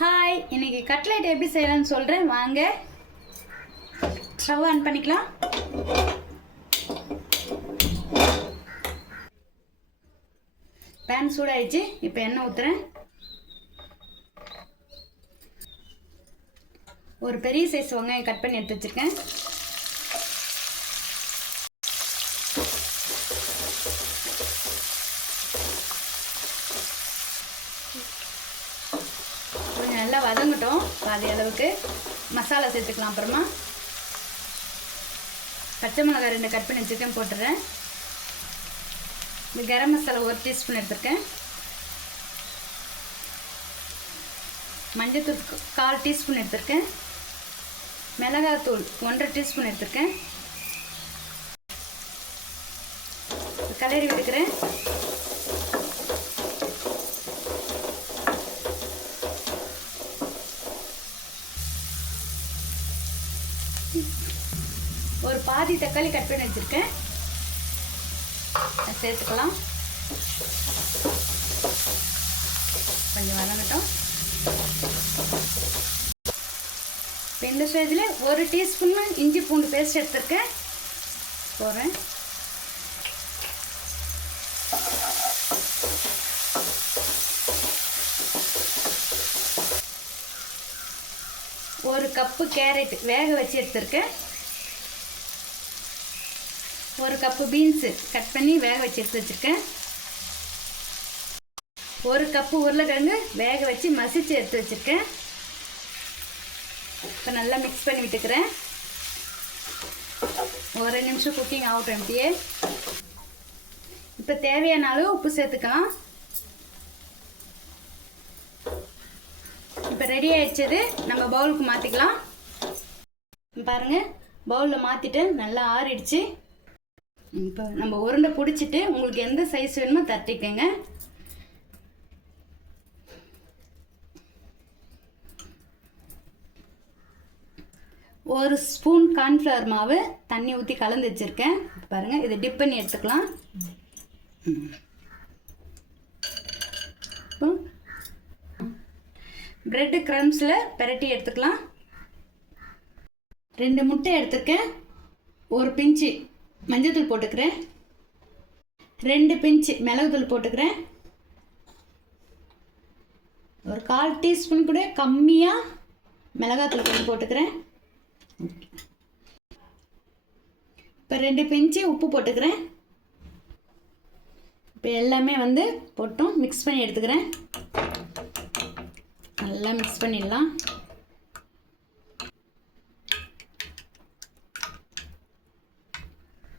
Hi, இன்னைக்கு cutlet எப்படி செய்யலாம்னு சொல்கிறேன். வாங்க ஸ்டவ் ஆன் பண்ணிக்கலாம். பேன் சூடாயிடுச்சு. இப்போ எண்ணெய் ஊற்றுறேன். ஒரு பெரிய சைஸ் வெங்காயம் கட் பண்ணி எடுத்து வச்சுருக்கேன். கொஞ்சம் நல்லா வதங்கட்டும். பாதி அளவுக்கு மசாலா சேர்த்துக்கலாம். அப்புறமா பச்சை மிளகாய் 2 கட் பண்ணி வச்சுருக்கேன், போட்டுறேன். இந்த கரம் மசாலா 1 டீஸ்பூன் எடுத்துருக்கேன். மஞ்சத்தூள் 1/4 டீஸ்பூன் எடுத்துருக்கேன். மிளகாத்தூள் 1/2 டீஸ்பூன் எடுத்துருக்கேன். கலரி விட்டுக்கிறேன். ஒரு பாதி தக்காளி கட் பண்ணி வச்சுருக்கேன், சேர்த்துக்கலாம். கொஞ்சம் வதங்கட்டும். இப்போ இந்த ஸ்டேஜில் 1 டீஸ்பூன் இஞ்சி பூண்டு பேஸ்ட் எடுத்துருக்கேன், போடுறேன். ஒரு கப்பு கேரட் வேக வச்சு எடுத்துருக்கேன். 1 கப்பு பீன்ஸு கட் பண்ணி வேக வச்சு எடுத்து வச்சுருக்கேன். 1 கப்பு உருளைக்கிழங்கு வேக வச்சு மசிச்சு எடுத்து வச்சுருக்கேன். இப்போ நல்லா மிக்ஸ் பண்ணி விட்டுக்கிறேன். ஒரு நிமிஷம் குக்கிங் ஆகட்டும் அப்படியே. இப்போ தேவையான அளவு உப்பு சேர்த்துக்கலாம். இப்போ ரெடி ஆயிடுச்சது, நம்ம பவுலுக்கு மாற்றிக்கலாம். பாருங்கள், பவுலில் மாற்றிட்டு நல்லா ஆறிடுச்சு. இப்போ நம்ம உருண்டை பிடிச்சிட்டு உங்களுக்கு எந்த சைஸ் வேணுமோ தட்டிக்கங்க. ஒரு ஸ்பூன் கார்ன்ஃப்ளவர் மாவு தண்ணி ஊற்றி கலந்து வச்சுருக்கேன். பாருங்கள், இதை டிப் பண்ணி எடுத்துக்கலாம். இப்போ பிரெட்டு க்ரம்ஸில் பிரட்டி எடுத்துக்கலாம். 2 முட்டை எடுத்துருக்கேன். 1 பிஞ்சு மஞ்சத்தூள் போட்டுக்கிறேன். 2 பிஞ்சு மிளகுத்தூள் போட்டுக்கிறேன். ஒரு 1/4 டீஸ்பூன் கூட கம்மியாக மிளகாத்தூள் கொஞ்சம் போட்டுக்கிறேன். இப்போ 2 பிஞ்சு உப்பு போட்டுக்கிறேன். இப்போ எல்லாமே போட்டும் மிக்ஸ் பண்ணி எடுத்துக்கிறேன். நல்லா மிக்ஸ் பண்ணிடலாம்.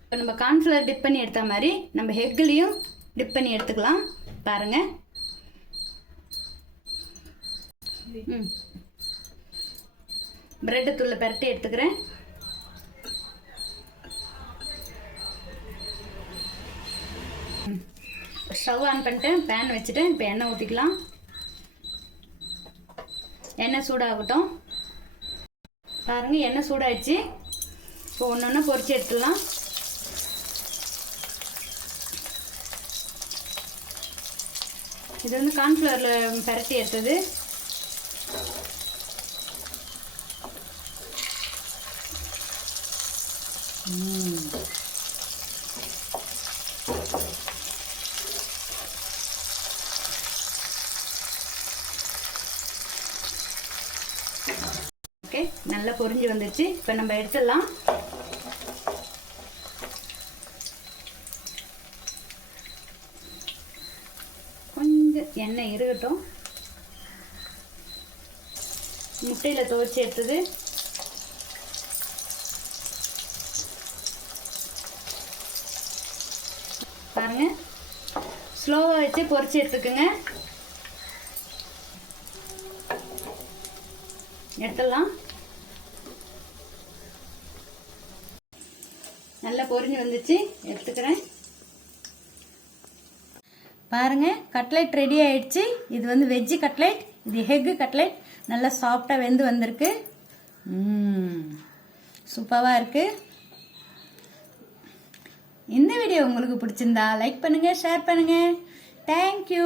இப்போ நம்ம கார்ன்ஃப்ளவர் டிப் பண்ணி எடுத்த மாதிரி நம்ம எக்லையும் டிப் பண்ணி எடுத்துக்கலாம். பாருங்கள். பிரெட்டு தூளை பரட்டி எடுத்துக்கிறேன். ஸ்டவ் ஆன் பண்ணிட்டேன், பேன் வச்சுட்டேன். இப்போ எண்ணெய் ஊற்றிக்கலாம். எண்ணெய் சூடாகட்டும். பாருங்கள், எண்ணெய் சூடாகிடுச்சு. இப்போ ஒன்று ஒன்று பொரிச்சு எடுத்துடலாம். இது கார்ன்ஃப்ளவரில் பரட்டி எடுத்தது. ஓகே, நல்லா பொரிஞ்சு வந்துடுச்சு. இப்போ நம்ம எடுத்துடலாம். கொஞ்சம் எண்ணெய் இருக்கட்டும். முட்டையில் துவைச்சி எடுத்தது. பாருங்க, ஸ்லோவாக வச்சு பொரிச்சு எடுத்துக்குங்க. எடுத்துடலாம். நல்லா பொரிஞ்சு வந்துச்சு, எடுத்துக்கிறேன். பாருங்க, கட்லெட் ரெடி ஆயிடுச்சு. இது வெஜ்ஜு கட்லெட், இது எக் கட்லெட். நல்லா சாஃப்டாக வெந்து வந்திருக்கு. சூப்பராக இருக்கு. இந்த வீடியோ உங்களுக்கு பிடிச்சிருந்தா லைக் பண்ணுங்க, ஷேர் பண்ணுங்க. தேங்க்யூ.